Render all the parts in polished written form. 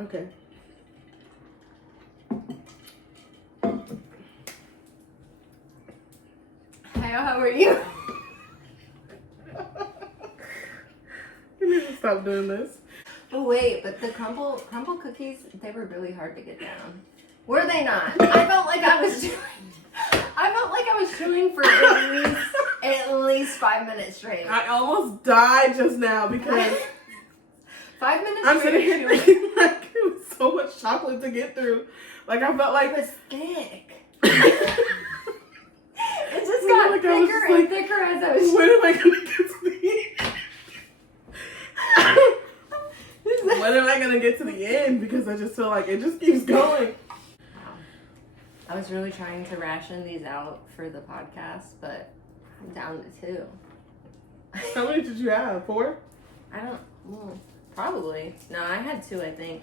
Okay. Hey, how are you? You need to stop doing this. Oh wait, but the crumble cookies, they were really hard to get down. Were they not? I felt like I was chewing for at least 5 minutes straight. I almost died just now because 5 minutes I'm straight. sitting here thinking like it was so much chocolate to get through. Like I felt like It was thick. it It just got like I was thicker just and like, thicker as I was. when am I gonna get to the end? When am I gonna get to the end? Because I just feel like it just keeps going. I was really trying to ration these out for the podcast, but I'm down to 2. How many did you have? 4? I don't. Probably. No, I had 2, I think.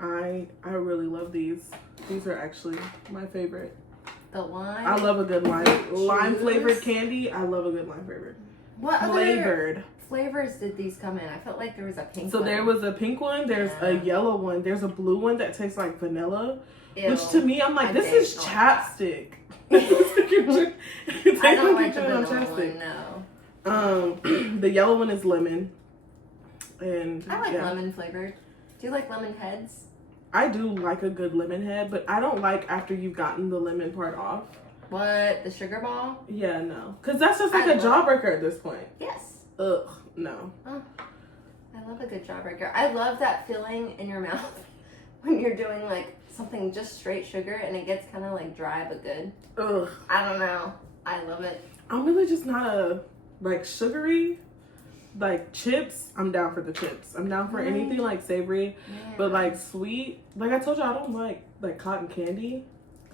I really love these. These are actually my favorite. The lime. I love a good lime flavored candy. I love a good lime flavored. What other Flavored. flavors did these come in? I felt like there was a pink So one. there was a pink one. There's a yellow one. There's a blue one that tastes like vanilla. Ew. Which to me, I'm like, this is don't like chapstick. I don't like the vanilla one, no. The yellow one is lemon. And I like lemon flavored. Do you like lemon heads? I do like a good lemon head, but I don't like after you've gotten the lemon part off. What? The sugar ball? Yeah, no. Because that's just like I a jawbreaker at this point. Yes. Ugh, no. Oh, I love a good jawbreaker. I love that feeling in your mouth when you're doing like something just straight sugar and it gets kind of like dry but good. Ugh. I don't know. I love it. I'm really just not a, like, sugary, like, chips. I'm down for the chips. I'm down for anything, like, savory, but, like, sweet. Like I told you, I don't like cotton candy.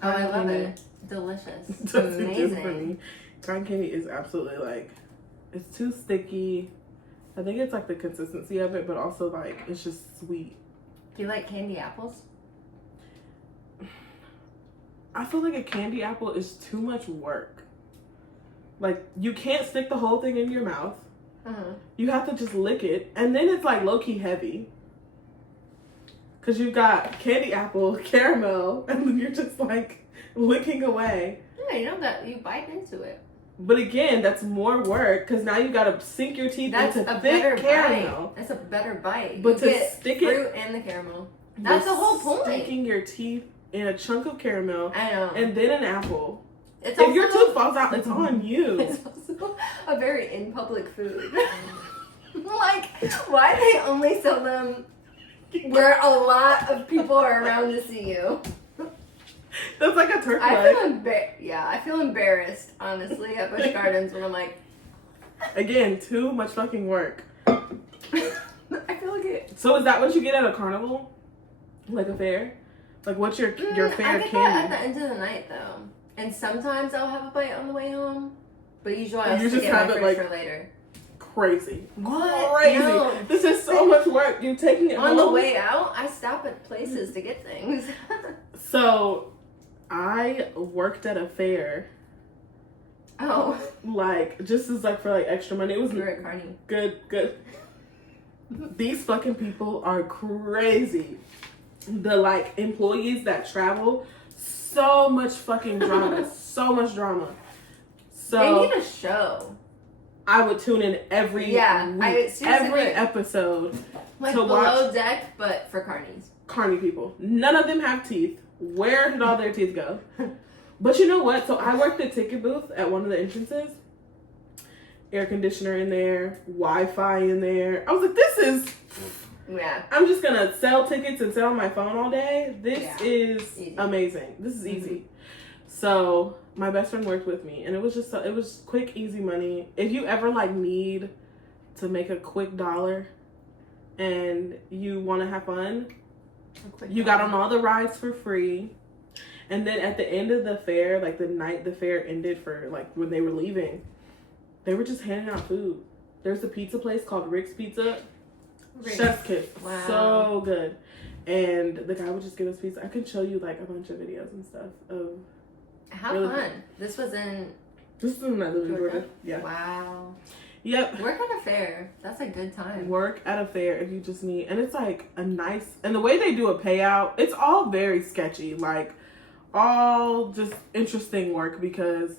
I love it. Delicious. Doesn't do for Amazing. me. Cotton candy is absolutely, like, it's too sticky. I think it's, like, the consistency of it, but also, like, it's just sweet. Do you like candy apples? I feel like a candy apple is too much work. Like, you can't stick the whole thing in your mouth. Uh-huh. You have to just lick it. And then it's, like, low-key heavy. Because you've got candy apple, caramel, and then you're just, like, licking away. Yeah, you know that you bite into it. But again, that's more work because now you got to sink your teeth That's into a thick better caramel. bite. That's a better bite. But you to get stick fruit it, and the caramel. That's the whole point. Sticking your teeth in a chunk of caramel I know. and then an apple. It's If your tooth falls out, it's on you. It's also a very in public food. Like, why do they only sell them where a lot of people are around to see you? That's like a turkey I leg. I feel embarrassed, honestly, at Busch Gardens when I'm like, Again, too much fucking work. I feel like it. So is that what you get at a carnival? Like a fair? Like what's your fair I get candy? that at the end of the night, though. And sometimes I'll have a bite on the way home, but usually I'll stick it in my fridge for later. Crazy. What? Crazy. No. This is so much work. You're taking it On home. the way out, I stop at places to get things. So, I worked at a fair. Oh. Like, just as like for like extra money. It was You were at Carney. good. These fucking people are crazy. The like employees that travel, so much fucking drama. So much drama. So They need a show. I would tune in every week, every like, episode like to below watch deck, but for Carnies. Carney people. None of them have teeth. Where did all their teeth go? But you know what? So I worked the ticket booth at one of the entrances. Air conditioner in there, Wi-Fi in there. I was like, this is... Yeah. I'm just going to sell tickets and sit on my phone all day. This is easy. amazing. This is easy. So my best friend worked with me and it was just, it was quick, easy money. If you ever like need to make a quick $1 and you want to have fun, you got on all the rides for free. And then at the end of the fair, like the night the fair ended for like when they were leaving, they were just handing out food. There's a pizza place called Rick's Pizza. Chef's kiss. Wow. So good. And the guy would just give us pizza. I can show you like a bunch of videos and stuff of... How really fun. This was in... This is when I lived in Georgia. Yeah. Wow. Yep. Work at a fair. That's a good time. Work at a fair if you just need, and it's like a nice, and the way they do a payout, it's all very sketchy, like all just interesting work, because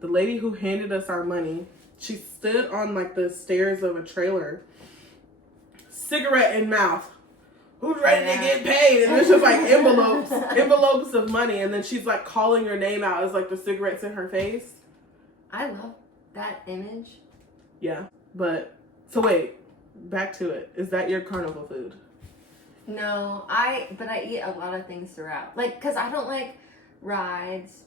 the lady who handed us our money, she stood on like the stairs of a trailer, cigarette in mouth. Who's ready to get paid? And it's just like envelopes of money, and then she's like calling your name out as like the cigarettes in her face. I love that image. Yeah, but so wait, back to it. Is that your carnival food? No, but I eat a lot of things throughout. Like, cause I don't like rides.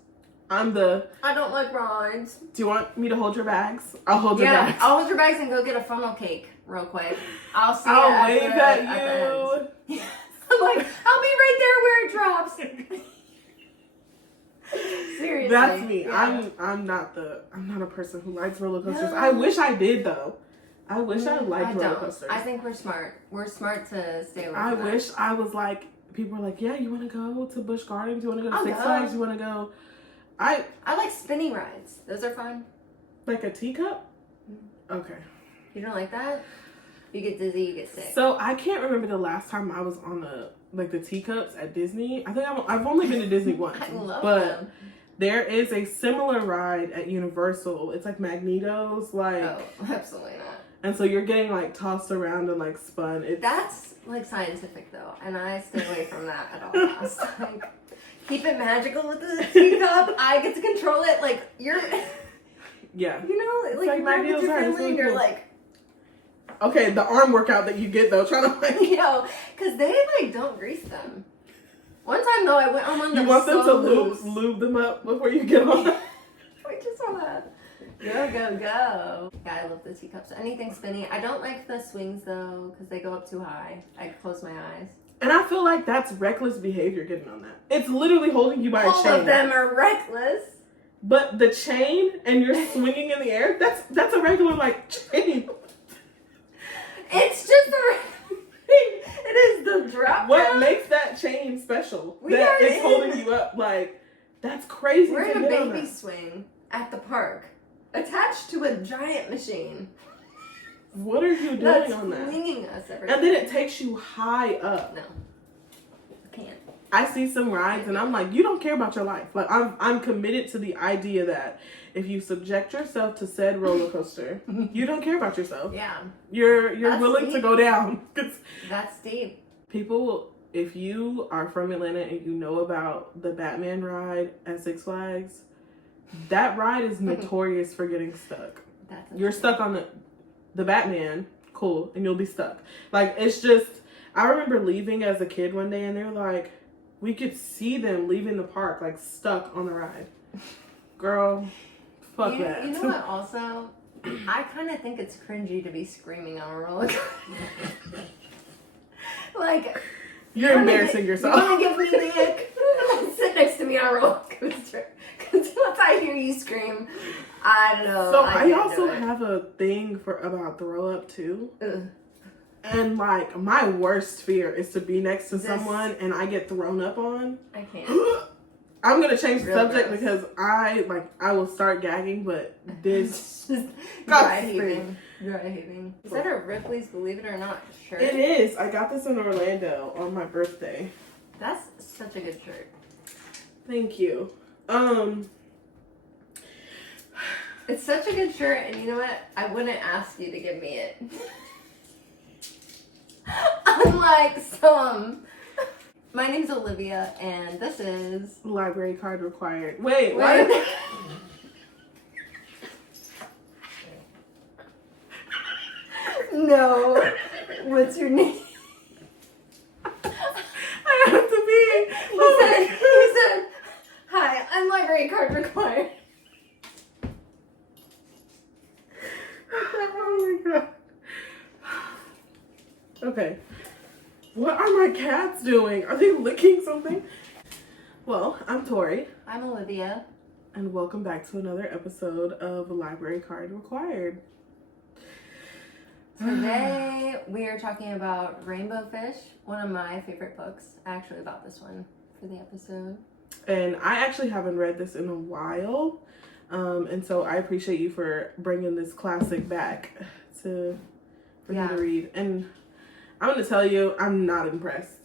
I don't like rides. Do you want me to hold your bags? I'll hold your bags. I'll hold your bags and go get a funnel cake real quick. I'll wave at you. I'm like, I'll be right there where it drops. Seriously. That's me. Yeah. I'm not a person who likes roller coasters. No. I wish I did though. I wish I liked roller coasters. I think we're smart. We're smart to stay away from I wish I was like, people were like, yeah, you want to go to Busch Gardens? You want to go to Six Flags? You want to go? I like spinning rides. Those are fun. Like a teacup? Okay. You don't like that? You get dizzy, you get sick. So I can't remember the last time I was on the teacups at Disney. I think I've only been to Disney once. I love but them. There is a similar ride at Universal. It's like Magnetos, like. Oh, absolutely not. And so you're getting like tossed around and like spun. That's like scientific though, and I stay away from that at all costs. Like, keep it magical with the teacup. I get to control it. Like you're. Yeah. You know, like you're with your family, and you're like. Okay, the arm workout that you get though, trying to like. Because they like don't grease them. One time though, I went on one. You want them to lube them up before you get on. We just want to go. Yeah, I love the teacups. Anything spinny. I don't like the swings though, because they go up too high. I close my eyes. And I feel like that's reckless behavior getting on that. It's literally holding you by a chain. All of them are reckless. But the chain and you're swinging in the air, that's a regular like chain. It's just it is the drop. What makes that chain special? It's holding you up like that's crazy. We're in a baby swing at the park, attached to a giant machine. What are you doing on that? That's flinging us every And then it takes you high up. No, can't. I see some rides and I'm like, you don't care about your life. Like I'm committed to the idea that if you subject yourself to said roller coaster, you don't care about yourself. Yeah. You're willing to go down. That's deep. People, if you are from Atlanta and you know about the Batman ride at Six Flags, that ride is notorious for getting stuck. You're stuck on the Batman, cool, and you'll be stuck. Like, it's just, I remember leaving as a kid one day and they were like, we could see them leaving the park, like, stuck on the ride. Girl, fuck that. You know what, also? I kind of think it's cringy to be screaming on a roller coaster. Like... You're embarrassing yourself. You want to give me the ick? Sit next to me on a roller coaster. Because once I hear you scream, I don't know. So I also have a thing about throw up, too. Ugh. And, like, my worst fear is to be next to someone and I get thrown up on. I can't. I'm going to change the subject gross. because I will start gagging, but this... Dry heaving. Is that a Ripley's Believe It or Not shirt? It is. I got this in Orlando on my birthday. That's such a good shirt. Thank you. It's such a good shirt, and you know what? I wouldn't ask you to give me it. Unlike some. My name's Olivia, and this is... Library card required. Wait, what? No. What's your name? I have to be. He said, hi, I'm library card required. Oh my god. Okay. What are my cats doing? Are they licking something? Well, I'm Tori. I'm Olivia. And welcome back to another episode of Library Card Required. Today we are talking about Rainbowfish, one of my favorite books. I actually bought this one for the episode. And I actually haven't read this in a while. And so I appreciate you for bringing this classic back for me to read. And I'm going to tell you, I'm not impressed.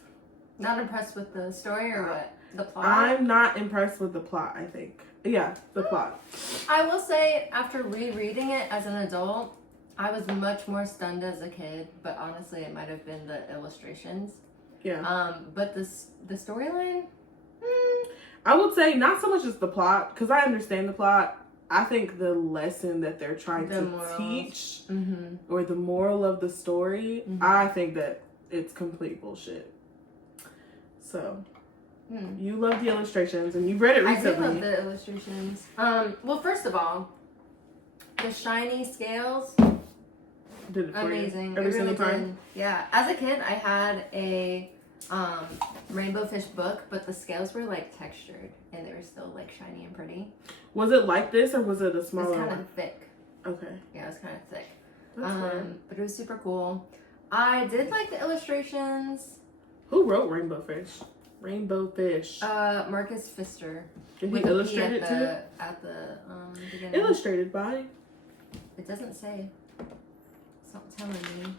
Not impressed with the story or what? The plot? I'm not impressed with the plot, I think. Yeah, the plot. I will say, after rereading it as an adult, I was much more stunned as a kid, but honestly, it might have been the illustrations. Yeah. But the storyline? I would say not so much as the plot, because I understand the plot. I think the lesson that they're trying to teach, or the moral of the story, I think that it's complete bullshit. So, you love the illustrations, and you've read it recently. I do love the illustrations. Well, first of all, the shiny scales, did it for amazing. You every single time? Did. Yeah. As a kid, I had a Rainbowfish book, but the scales were like textured and they were still like shiny and pretty. Was it like this or was it a smaller one? It was kind of thick. Okay. Yeah, it was kind of thick. That's but it was super cool. I did like the illustrations. Who wrote Rainbowfish? Rainbowfish. Marcus Pfister. Did he illustrate it too? At the beginning. Illustrated by? It doesn't say. It's not telling me.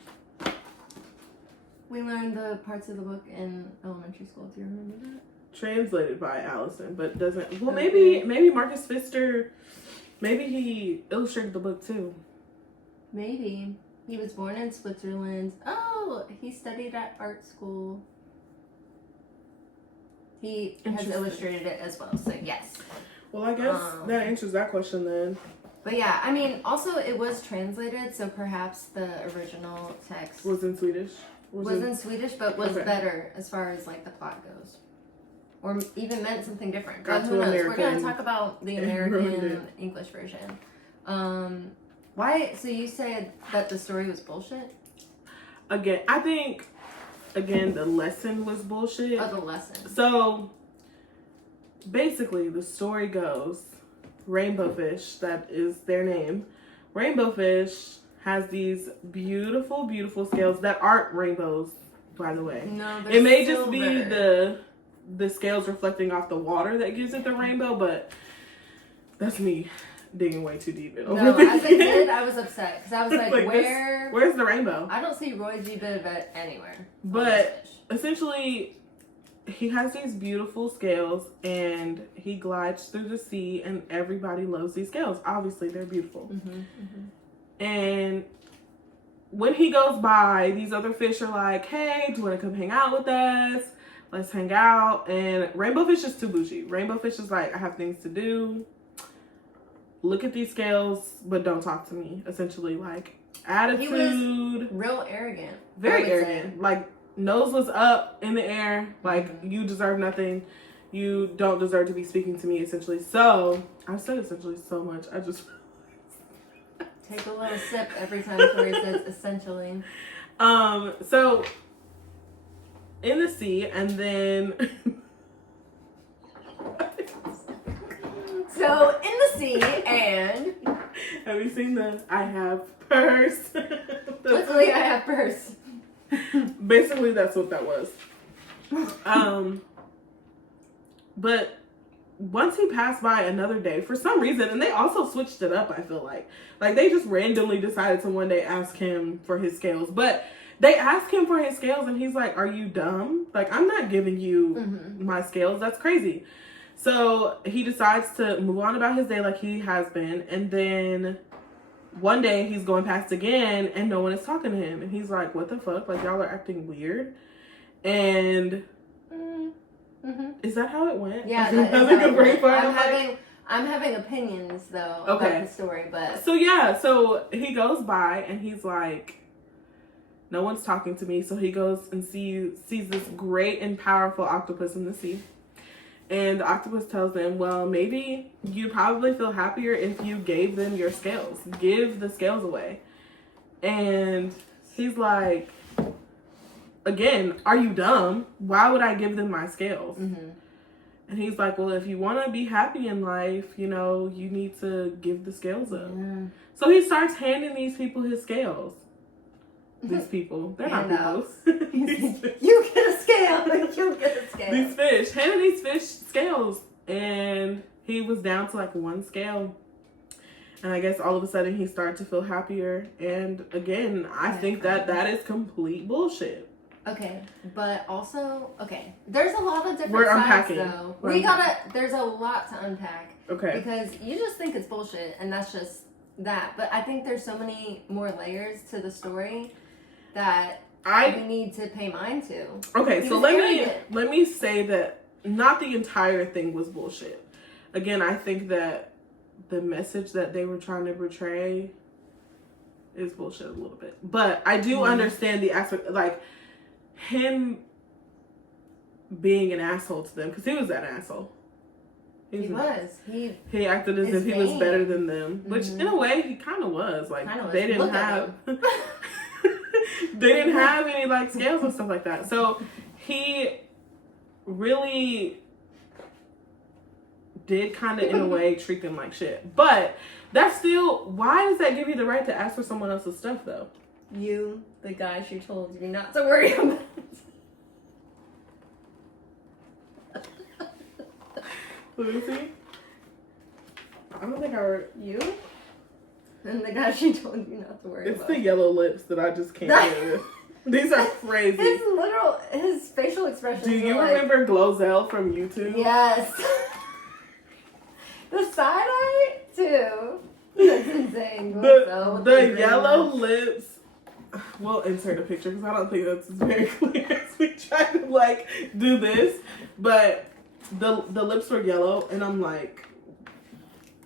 We learned the parts of the book in elementary school. Do you remember that? Translated by Allison, but doesn't. Well, maybe Marcus Pfister. Maybe he illustrated the book too. Maybe. He was born in Switzerland. Oh, he studied at art school. He has illustrated it as well, so yes. Well, I guess that answers that question then. But yeah, I mean, also it was translated, so perhaps the original text was in Swedish. Was in Swedish, but was better as far as like the plot goes, or even meant something different. But who knows? We're gonna talk about the American English version. Why? So you said that the story was bullshit? Again, I think. Again, the lesson was bullshit. Oh, the lesson. So, basically, the story goes, Rainbowfish, that is their name. Rainbowfish has these beautiful, beautiful scales that aren't rainbows, by the way. No, it may just be the scales reflecting off the water that gives it the rainbow, but that's me digging way too deep. No, as a kid, I was upset because I was like, where's the rainbow? I don't see Roy G. Bivet anywhere. But essentially, he has these beautiful scales and he glides through the sea, and everybody loves these scales. Obviously, they're beautiful. And when he goes by, these other fish are like, hey, do you want to come hang out with us? Let's hang out. And Rainbowfish is too bougie. Rainbowfish is like, I have things to do. Look at these scales, but don't talk to me. Essentially, like, attitude. He was real arrogant. Very arrogant. Like, nose was up in the air. Like, you deserve nothing. You don't deserve to be speaking to me, essentially. So, I've said essentially so much. I just... Take a little sip every time Tori says essentially. So, in the sea, and then... So, in the sea, and... Have you seen the I have purse? Luckily, I have purse. Basically, that's what that was. But once he passed by another day, for some reason, and they also switched it up, I feel like. Like, they just randomly decided to one day ask him for his scales. But they asked him for his scales, and he's like, are you dumb? Like, I'm not giving you my scales. That's crazy. So he decides to move on about his day like he has been. And then one day he's going past again and no one is talking to him. And he's like, what the fuck? Like, y'all are acting weird. And is that how it went? Yeah, I'm having opinions though about the story, but so yeah, so he goes by and he's like, no one's talking to me. So he goes and sees this great and powerful octopus in the sea. And the octopus tells them, well, maybe you'd probably feel happier if you gave them your scales. Give the scales away. And he's like, again, are you dumb? Why would I give them my scales? And he's like, well, if you want to be happy in life, you know, you need to give the scales up. So he starts handing these people his scales. These people. They're not people. You get a scale. You get a scale. These fish. Handing these fish scales. And he was down to like one scale. And I guess all of a sudden he started to feel happier. And again, I think that is complete bullshit. Okay, but also, there's a lot of different We're sides, unpacking. though. There's a lot to unpack. Okay. Because you just think it's bullshit, and that's just that. But I think there's so many more layers to the story that we need to pay mind to. Okay, so let me say that not the entire thing was bullshit. Again, I think that the message that they were trying to portray is bullshit a little bit. But I do understand the aspect, like, him being an asshole to them, because he was that asshole. He acted as if he was better than them, which in a way he kind of was. Like, they didn't have they didn't have any like scales and stuff like that. So he really did kind of in a way treat them like shit. But that's still, why does that give you the right to ask for someone else's stuff though? You, the guy she told you not to worry about. Let me see. I don't think I heard you. And the guy she told you not to worry about. It's the yellow lips that I just can't get with. These are crazy. His facial expressions. Do you remember Glozell from YouTube? Yes. The side eye too. That's insane. The yellow lips. We'll insert a picture because I don't think that's very clear as we try to like do this. But the lips were yellow, and I'm like,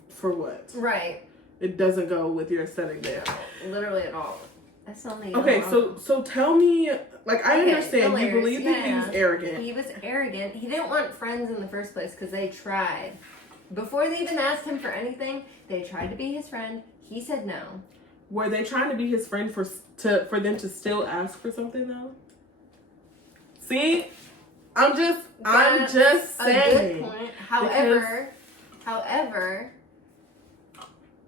for what? Right. It doesn't go with your aesthetic there. Literally at all. That's only okay. So tell me, like, I understand you believe that he was arrogant. He was arrogant. He didn't want friends in the first place because they tried. Before they even asked him for anything, they tried to be his friend. He said no. Were they trying to be his friend for them to still ask for something though? See, I'm just saying. A good point. However,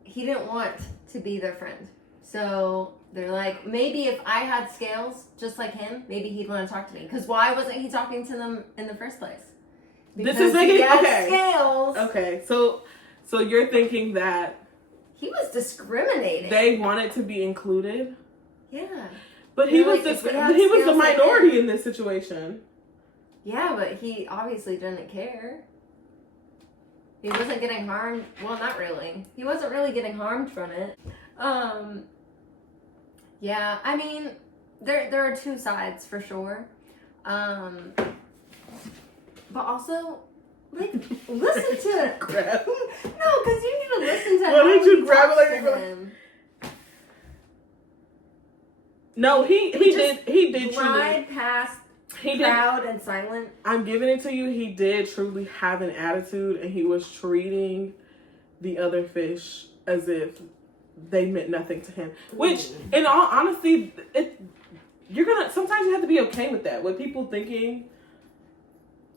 he didn't want to be their friend. So they're like, maybe if I had scales just like him, maybe he'd want to talk to me. Because why wasn't he talking to them in the first place? Because this is making scales. Okay, so you're thinking that he was discriminating. They wanted to be included. Yeah, but he was the minority in this situation. Yeah, but he obviously didn't care. He wasn't getting harmed. Well, not really. He wasn't really getting harmed from it. Yeah, I mean, there are two sides for sure. But also, like, listen to grab. No, because you need to listen to. Why did you grab it like him? No, he did glide past. Proud and silent. I'm giving it to you. He did truly have an attitude, and he was treating the other fish as if they meant nothing to him. Which, in all honesty, sometimes you have to be okay with that. With people thinking.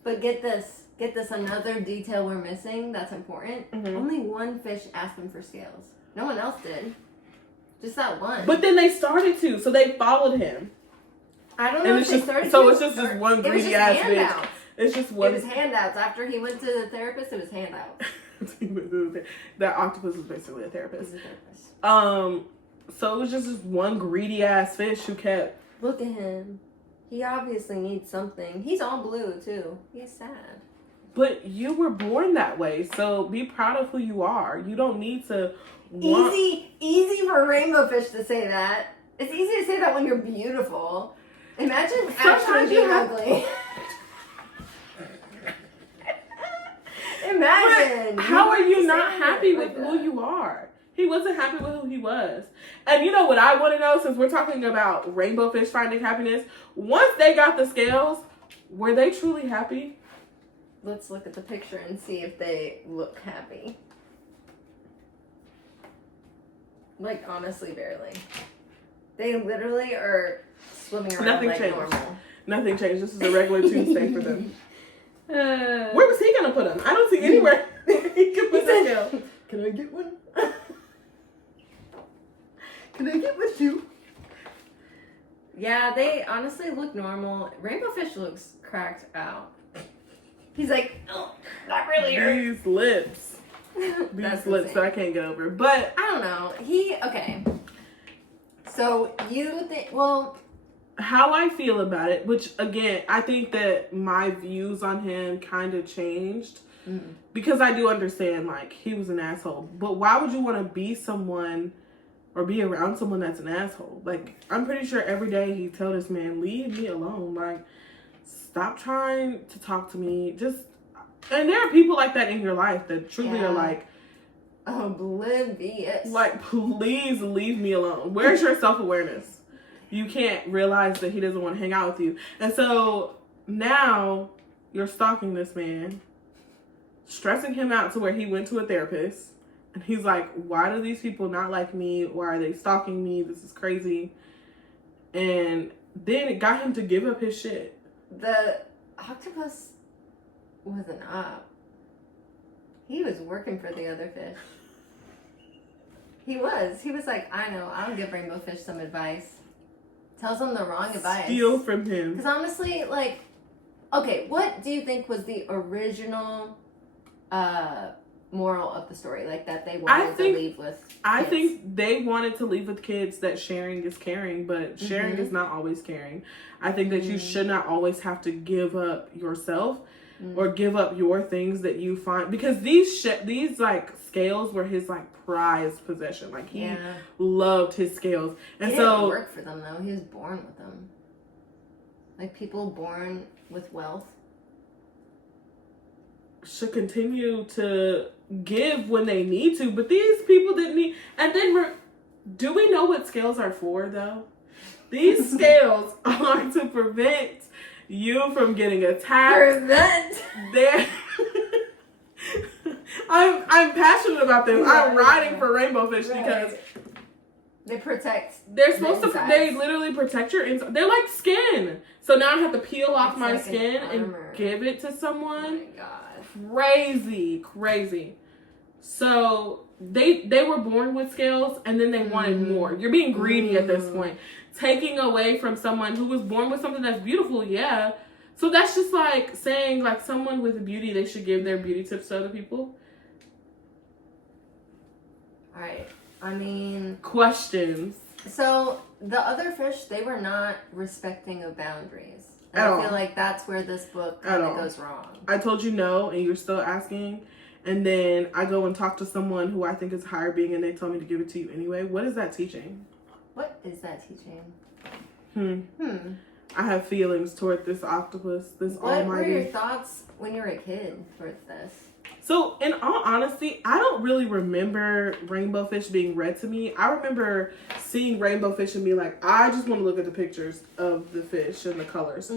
But get this. Another detail we're missing that's important. Mm-hmm. Only one fish asked him for scales. No one else did. Just that one. But then they started to, so they followed him. I don't know if they started. So it's just this one greedy ass bitch. It's just one. It was handouts. After he went to the therapist, it was handouts. That octopus was basically a therapist. He's a therapist. So it was just this one greedy ass fish who kept. Look at him. He obviously needs something. He's all blue too. He's sad. But you were born that way, so be proud of who you are. You don't need to. Easy for Rainbowfish to say that. It's easy to say that when you're beautiful. Imagine actually being ugly. Imagine. But how are you not happy with who you are? He wasn't happy with who he was. And you know what I want to know, since we're talking about Rainbowfish finding happiness, once they got the scales, were they truly happy? Let's look at the picture and see if they look happy. Like, honestly, barely. They literally are swimming around normal. Nothing changed. This is a regular Tuesday for them. Where was he going to put them? I don't see anywhere he could put the scale. Can I get one? Can I get one too? Yeah, they honestly look normal. Rainbowfish looks cracked out. He's like, oh, not really. These lips. These lips that I can't get over. But I don't know. Okay. So you think, well, how I feel about it, which again, I think that my views on him kind of changed because I do understand, like, he was an asshole. But why would you want to be someone or be around someone that's an asshole? Like, I'm pretty sure every day he tell this man, leave me alone. Like, stop trying to talk to me. And there are people like that in your life that truly are like, oblivious. Like, please leave me alone. Where's your self-awareness? You can't realize that he doesn't want to hang out with you. And so now you're stalking this man, stressing him out to where he went to a therapist. And he's like, why do these people not like me? Why are they stalking me? This is crazy. And then it got him to give up his shit. The octopus was an op. He was working for the other fish. He was like, I know, I'll give Rainbowfish some advice. Tells him the wrong advice. Steal from him. Because honestly, like, okay, what do you think was the original moral of the story? Like, that they wanted to leave with kids? I think they wanted to leave with kids that sharing is caring, but sharing is not always caring. I think that you should not always have to give up yourself or give up your things that you find. Because these like, scales were his, like, prized possession. Like, he loved his scales. And he didn't work for them, though. He was born with them. Like, people born with wealth should continue to give when they need to, but these people didn't need. And then do we know what scales are for, though? These scales are to prevent you from getting attacked. I'm passionate about them. I'm riding for Rainbowfish because they protect. They're supposed to. They literally protect your inside. They're like skin. So now I have to peel off my skin and give it to someone. Oh my god! Crazy. So they were born with scales, and then they wanted more. You're being greedy at this point, taking away from someone who was born with something that's beautiful. Yeah. So that's just like saying, like, someone with beauty, they should give their beauty tips to other people. All right. I mean... Questions. So, the other fish, they were not respecting of boundaries. And I feel like that's where this book kind of goes wrong. I told you no, and you're still asking. And then I go and talk to someone who I think is a higher being, and they tell me to give it to you anyway. What is that teaching? What is that teaching? I have feelings toward this octopus, this almighty. What were your thoughts when you were a kid towards this? So, in all honesty, I don't really remember Rainbowfish being read to me. I remember seeing Rainbowfish and being like, I just want to look at the pictures of the fish and the colors.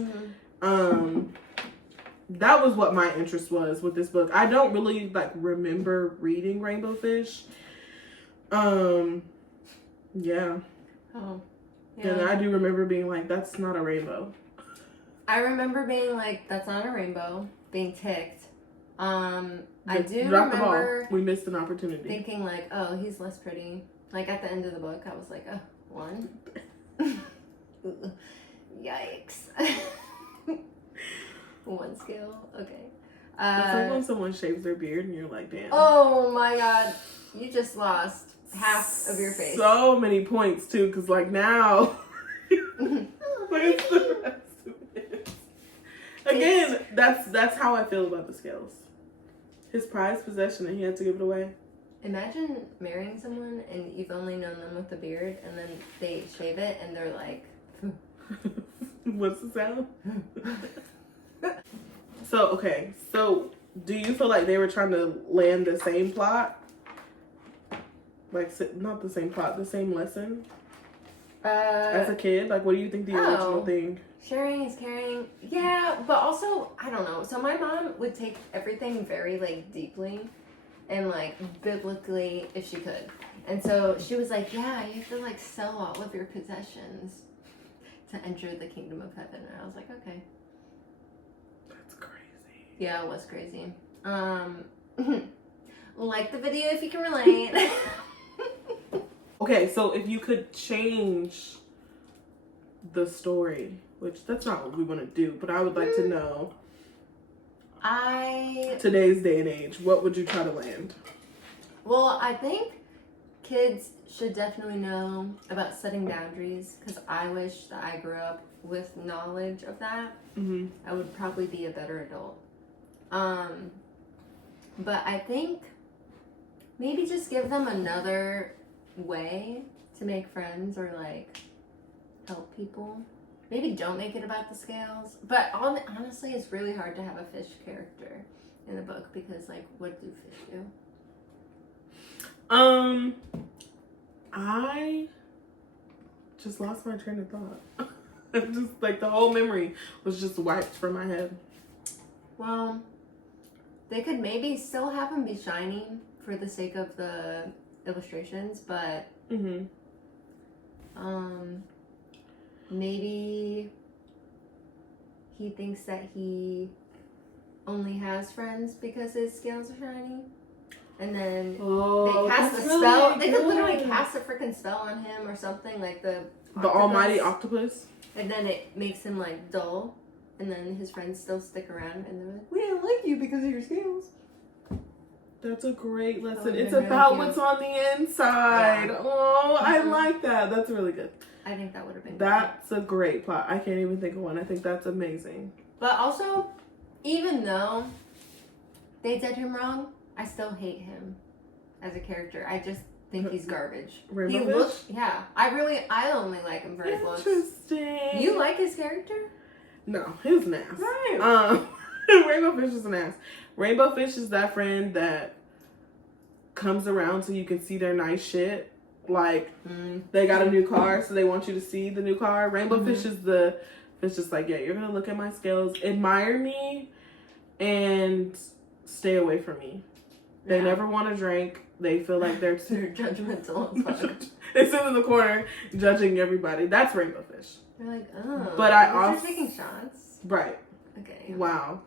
That was what my interest was with this book. I don't really, like, remember reading Rainbowfish. Yeah. Oh. Yeah. And I do remember being like, that's not a rainbow. I remember being like, that's not a rainbow. Being ticked. I do remember... We missed an opportunity. Thinking like, oh, he's less pretty. Like, at the end of the book, I was like, oh, one. Yikes. One scale. Okay. It's like when someone shaves their beard and you're like, damn. Oh my god. You just lost half of your face. So many points too, because like now where's the rest of it? Again, that's how I feel about the scales. His prized possession and he had to give it away. Imagine marrying someone and you've only known them with a beard and then they shave it and they're like what's the sound? So do you feel like they were trying to land the same plot? Like, not the same plot, the same lesson? As a kid? Like, what do you think the original thing? Sharing is caring. Yeah, but also, I don't know. So my mom would take everything very, like, deeply and, like, biblically, if she could. And so she was like, yeah, you have to, like, sell all of your possessions to enter the kingdom of heaven. And I was like, okay. That's crazy. Yeah, it was crazy. Like the video if you can relate. Okay, so if you could change the story, which that's not what we want to do, but I would like to know. Today's day and age, what would you try to land? Well, I think kids should definitely know about setting boundaries, because I wish that I grew up with knowledge of that. Mm-hmm. I would probably be a better adult. But I think maybe just give them another way to make friends or like help people. Maybe don't make it about the scales. But honestly, it's really hard to have a fish character in the book, because like, what do fish do? I just lost my train of thought. Just like the whole memory was just wiped from my head. Well, they could maybe still have him be shiny for the sake of the illustrations, but maybe he thinks that he only has friends because his scales are shiny. And then they cast a spell. Really, they could literally cast a freaking spell on him or something, like the almighty octopus. And then it makes him like dull. And then his friends still stick around and they're like, we don't like you because of your scales. That's a great lesson. It's about what's on the inside. Yeah. Oh, I like that. That's really good. I think that would have been That's a great plot. I can't even think of one. I think that's amazing. But also, even though they did him wrong, I still hate him as a character. I just think he's garbage. Rainbowfish? Yeah. I only like him for his looks. Interesting. You like his character? No, he was an ass. Right. Rainbowfish is an ass. Rainbowfish is that friend that comes around so you can see their nice shit. Like, they got a new car, so they want you to see the new car. Rainbowfish is the fish just like, yeah, you're going to look at my scales, admire me, and stay away from me. They never want to drink. They feel like they're too judgmental as fuck. They sit in the corner judging everybody. That's Rainbowfish. They're like, oh. But I also taking shots. Right. Okay. Wow.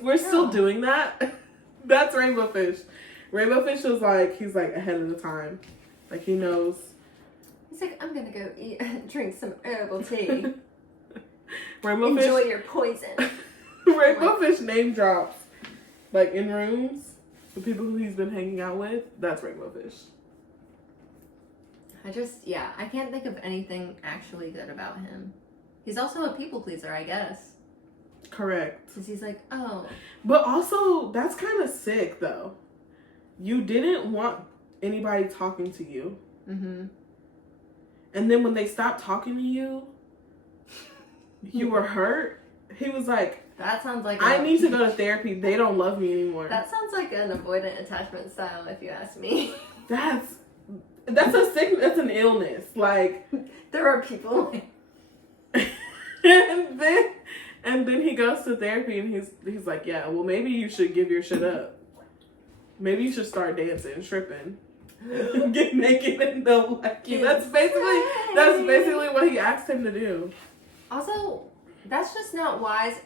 We're still doing that. That's Rainbowfish. Rainbowfish was like, he's like ahead of the time. Like he knows. He's like, I'm gonna go drink some herbal tea. Rainbowfish. Enjoy your poison. Rainbowfish name drops. Like in rooms. The people who he's been hanging out with, that's Rainbowfish. I can't think of anything actually good about him. He's also a people pleaser, I guess. Correct. Because he's like, oh. But also, that's kind of sick, though. You didn't want anybody talking to you. Mm-hmm. And then when they stopped talking to you, you were hurt. He was like, that sounds like I need to go to therapy. They don't love me anymore. That sounds like an avoidant attachment style, if you ask me. That's a sickness. That's an illness. Like there are people. and then he goes to therapy and he's like, yeah, well maybe you should give your shit up. Maybe you should start dancing, stripping, get naked and they'll like you. That's basically what he asked him to do. Also, that's just not wise.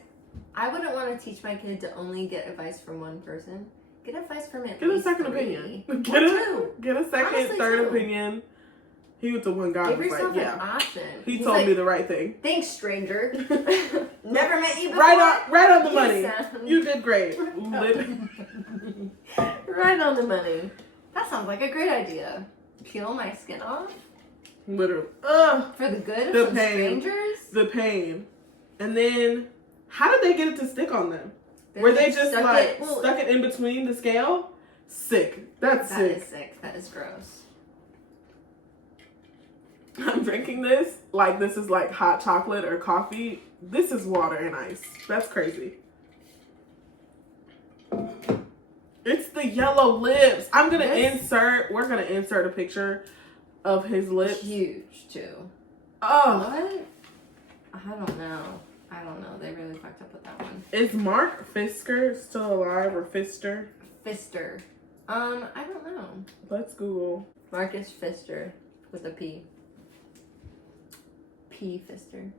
I wouldn't want to teach my kid to only get advice from one person. Get advice from at least a second 3. opinion. Get a second, honestly, third opinion. He was the one guy who was like, yeah. An option. He told me the right thing. Thanks, stranger. Never met you before. Right on the money. You did great. Right on the money. That sounds like a great idea. Peel my skin off? Literally. For the good of some strangers? The pain. And then, how did they get it to stick on them? Were they just stuck it in between the scale? Sick. That's sick. That is sick. That is gross. I'm drinking this like this is like hot chocolate or coffee. This is water and ice. That's crazy. It's the yellow lips. We're gonna insert a picture of his lips. Huge too. Oh. What? I don't know. They really fucked up with that one. Is Mark Fisker still alive or Pfister? Pfister. I don't know. Let's Google. Marcus Pfister with a P. P. Pfister.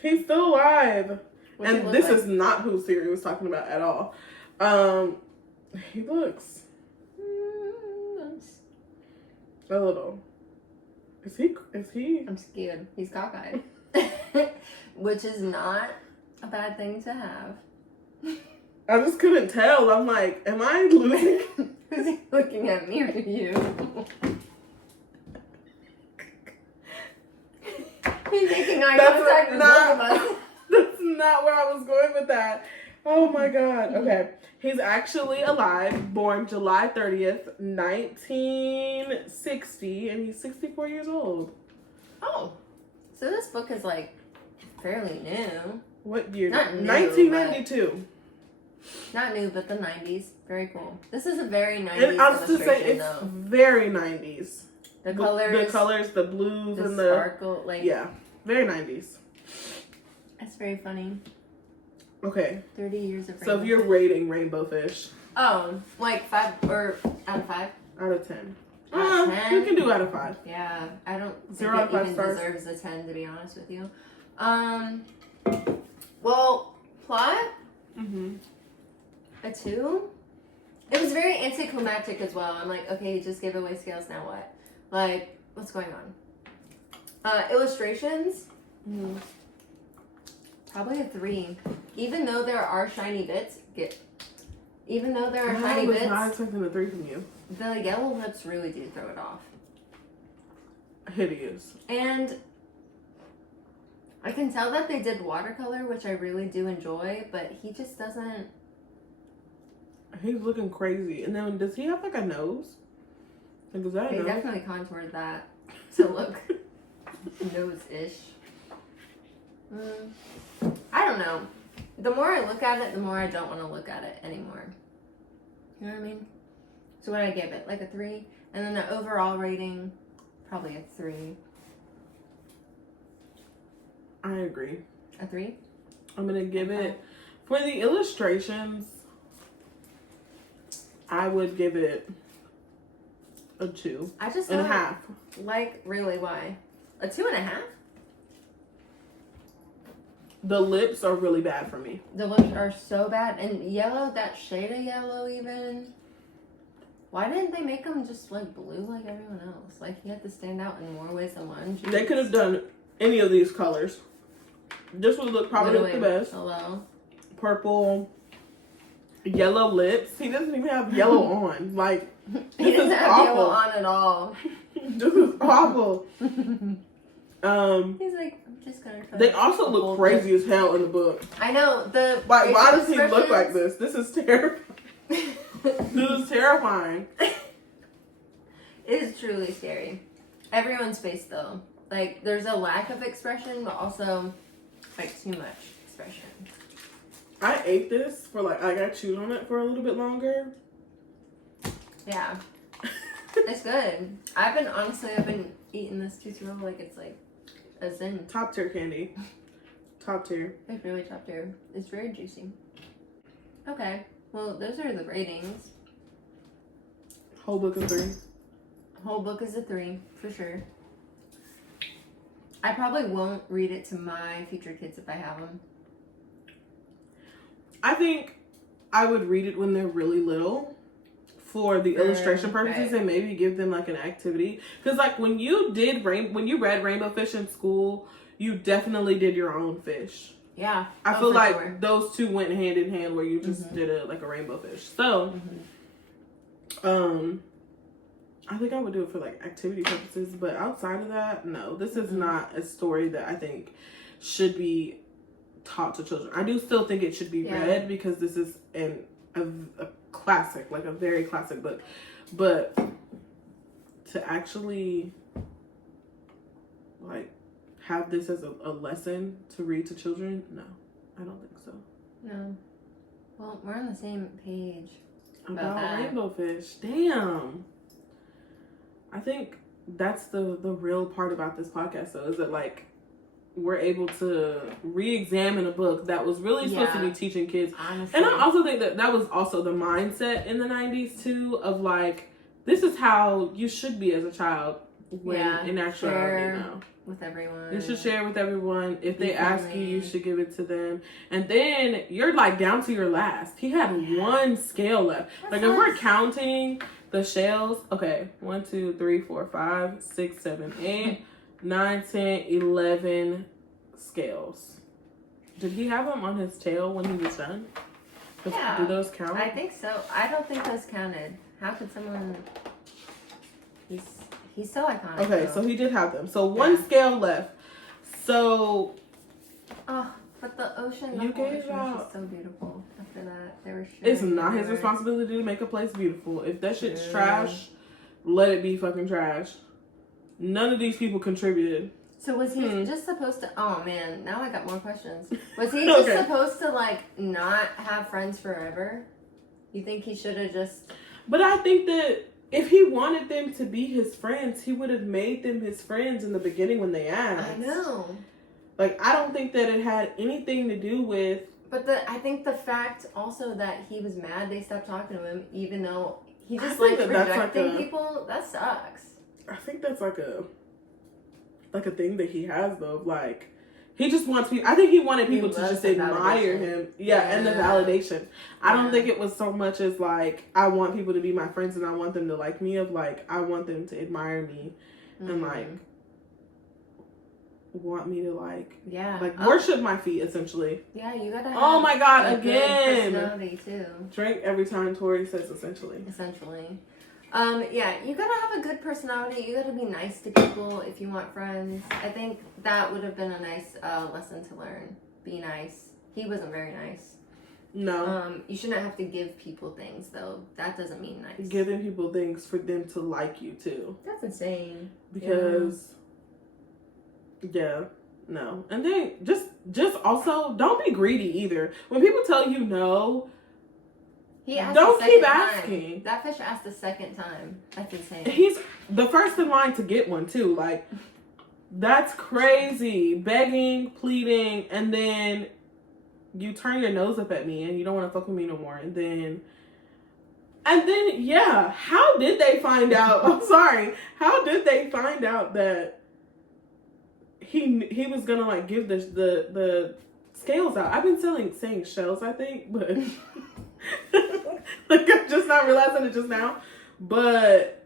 He's still alive. And this is not who Siri was talking about at all. He looks a little. Is he? I'm scared. He's cockeyed. Which is not a bad thing to have. I just couldn't tell. I'm like, am I losing? Is he looking at me or you? He's making eye contact with both of us. That's not where I was going with that. Oh my god. Okay. He's actually alive, born July 30th, 1960, and he's 64 years old. Oh. So this book is like fairly new. What year? Not new, 1992. Not new, but the 90s. Very cool. This is a very 90s and I was to say it's though. very 90s. The colors, the blues, the and the sparkle, like yeah, very 90s. That's very funny. Okay. 30 years of. So if you're rating Rainbowfish, like 5 or out of 5? Out of 10. Out of 10? You can do out of 5. Yeah, I don't think 0 out of 5 even stars. deserves a 10 to be honest with you. Well, plot. A 2. It was very anticlimactic as well. I'm like, okay, just gave away scales. Now what? Like, what's going on? Illustrations. Probably a 3. Even though there are shiny bits, I was not expecting a 3 from you. The yellow lips really do throw it off. Hideous. And I can tell that they did watercolor, which I really do enjoy, but he just doesn't. He's looking crazy. And then does he have like a nose? Like, is that a He nose? definitely contoured that to look nose-ish. I don't know. The more I look at it, the more I don't want to look at it anymore. You know what I mean? So what I give it? Like a 3? And then the overall rating, probably a 3. I agree. A 3? I'm going to give it, for the illustrations, I would give it a 2. I just and a don't half. Like, really, why? A 2.5? The lips are really bad for me. The lips are so bad. And yellow, that shade of yellow even. Why didn't they make them just like blue like everyone else? Like he had to stand out in more ways than one. Jeez. They could have done any of these colors. This would probably look the best. Hello. Purple, yellow lips. He doesn't even have yellow on. Like, He this doesn't is have awful. yellow on at all. This is awful. He's like, I'm just gonna try. They also look crazy as hell in the book. I know the. Like, why does he look like this? This is terrible. This is terrifying. It is truly scary. Everyone's face though, like there's a lack of expression, but also like too much expression. I ate this for like I chewed on it for a little bit longer. Yeah, it's good. I've been eating this too slow, like it's like a zen. Top tier candy. Top tier. It's really top tier. It's very juicy. Okay, well those are the ratings. Whole book of 3. Whole book is a 3 for sure. I probably won't read it to my future kids if I have them. I think I would read it when they're really little for the illustration purposes, and maybe give them like an activity. Because like when you read Rainbowfish in school, you definitely did your own fish. Yeah. I feel like those two went hand in hand where you just did a rainbow fish. So, I think I would do it for like activity purposes, but outside of that, no. This is not a story that I think should be taught to children. I do still think it should be read because this is a classic, like a very classic book. But to actually like have this as a lesson to read to children, no, I don't think so. No. Well, we're on the same page about Rainbowfish. Damn. I think that's the real part about this podcast, though, is that like we're able to re-examine a book that was really supposed to be teaching kids. Honestly. And I also think that was also the mindset in the 90s too, of like, this is how you should be as a child when in actuality, no. With everyone. You should share with everyone. If they ask you, you should give it to them. And then you're like down to your last. He had one scale left. Like if we're counting the shells, okay, 1, 2, 3, 4, 5, 6, 7, 8, 9, 10, 11 scales. Did he have them on his tail when he was done? Yeah. Do those count? I think so. I don't think those counted. How could someone... He's so iconic. Okay, so he did have them. So one scale left. So... Oh, but the ocean, you whole gave ocean out... was just so beautiful after that. They were It's not his responsibility to make a place beautiful. If that shit's trash, let it be fucking trash. None of these people contributed. So was he just supposed to... Oh, man. Now I got more questions. Was he just supposed to, like, not have friends forever? You think he should have just... But I think that if he wanted them to be his friends, he would have made them his friends in the beginning when they asked. I know. Like, I don't think that it had anything to do with... But I think the fact also that he was mad they stopped talking to him, even though he just, like, rejecting people, that sucks. I think that's like a thing that he has, though. Like, he just wants people... I think he wanted people to just admire him. Yeah, and the validation. I don't think it was so much as, like, I want people to be my friends and I want them to like me, of, like, I want them to admire me and, like, want me to, like... Yeah. Like, worship my feet, essentially. Yeah, you gotta have... Oh, my God, again! Personality, too. Drink every time Tori says essentially. Essentially. Yeah, you gotta have a good personality. You gotta be nice to people if you want friends. I think that would have been a nice lesson to learn. Be nice. He wasn't very nice. No. You shouldn't have to give people things, though. That doesn't mean nice. Giving people things for them to like you, too. That's insane. Because, no. And then, just also, don't be greedy, either. When people tell you no... He asked don't keep asking. Time. That fish asked a second time. That's insane. He's the first in line to get one, too. Like, that's crazy. Begging, pleading, and then you turn your nose up at me and you don't want to fuck with me no more. And then, yeah. How did they find out? I'm sorry. How did they find out that he was gonna, like, give the scales out? I've been saying shells, I think, but... like, I'm just not realizing it just now. But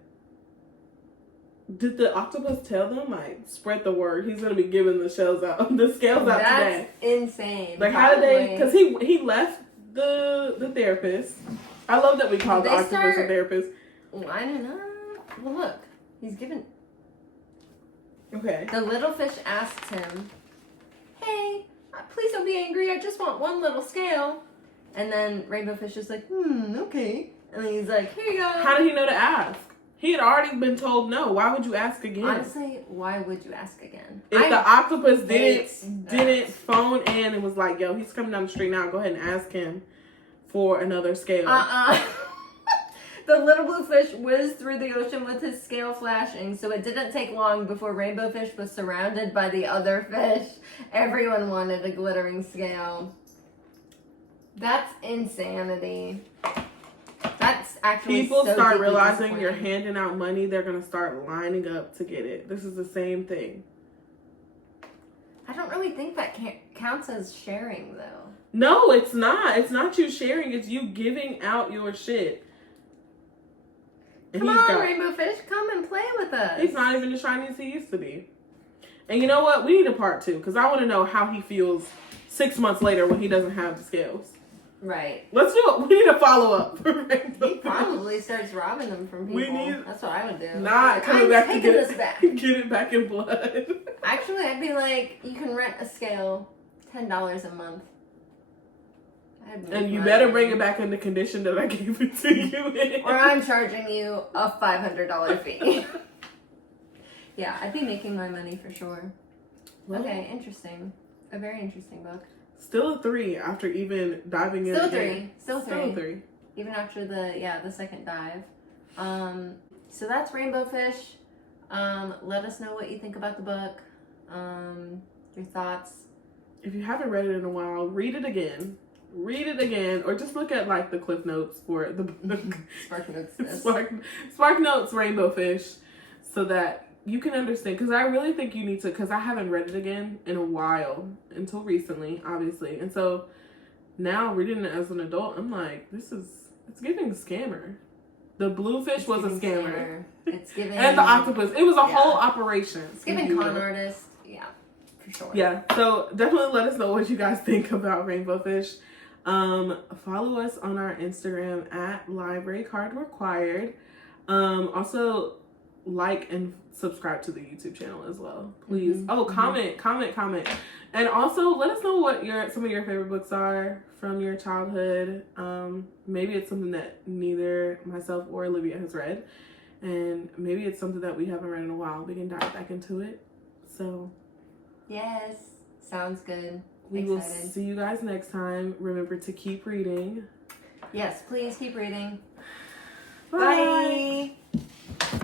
did the octopus tell them, like, spread the word? He's gonna be giving the scales out today. That's insane. Like, how did they? Because he left the therapist. I love that we call the octopus a therapist. I don't know. Well, look, he's given. Okay. The little fish asked him, "Hey, please don't be angry. I just want one little scale." And then Rainbowfish is like, okay. And then he's like, here you go. How did he know to ask? He had already been told no. Why would you ask again? Honestly, why would you ask again? If the octopus didn't phone in and was like, yo, he's coming down the street now, go ahead and ask him for another scale. The little blue fish whizzed through the ocean with his scale flashing, so it didn't take long before Rainbowfish was surrounded by the other fish. Everyone wanted a glittering scale. That's insanity. That's actually people so start realizing you're handing out money, they're gonna start lining up to get it. This is the same thing. I don't really think that counts as sharing, though. No, it's not. It's not you sharing. It's you giving out your shit. And come on, Rainbowfish, come and play with us. He's not even as shiny as he used to be. And you know what? We need a part 2 because I want to know how he feels 6 months later when he doesn't have the scales. Right. Let's do it. We need a follow-up. He probably starts robbing them from people. That's what I would do. Not coming back to get it back in blood. Actually, I'd be like, you can rent a scale, $10 a month. And you better bring it back in the condition that I gave it to you in. Or I'm charging you a $500 fee. Yeah, I'd be making my money for sure. Well, okay, interesting. A very interesting book. Still a 3 after even diving in. Still 3. Even after the second dive. So that's Rainbowfish. Let us know what you think about the book. Your thoughts. If you haven't read it in a while, read it again, or just look at like the cliff notes for the Spark Notes. Spark Notes Rainbowfish, so that you can understand. Because I really think you need to. Because I haven't read it again in a while until recently, obviously, and so now reading it as an adult, I'm like, it's giving scammer. The bluefish was a scammer. It's giving and the octopus. It was a whole operation. It's giving con artist. Yeah, for sure. Yeah. So definitely let us know what you guys think about Rainbowfish. Follow us on our Instagram at Library Card Required. Also like and subscribe to the YouTube channel as well, please. Comment. And also let us know what some of your favorite books are from your childhood. Maybe it's something that neither myself or Olivia has read, and maybe it's something that we haven't read in a while. We can dive back into it. So yes, sounds good. We will see you guys next time. Remember to keep reading. Yes, please keep reading. Bye. Bye.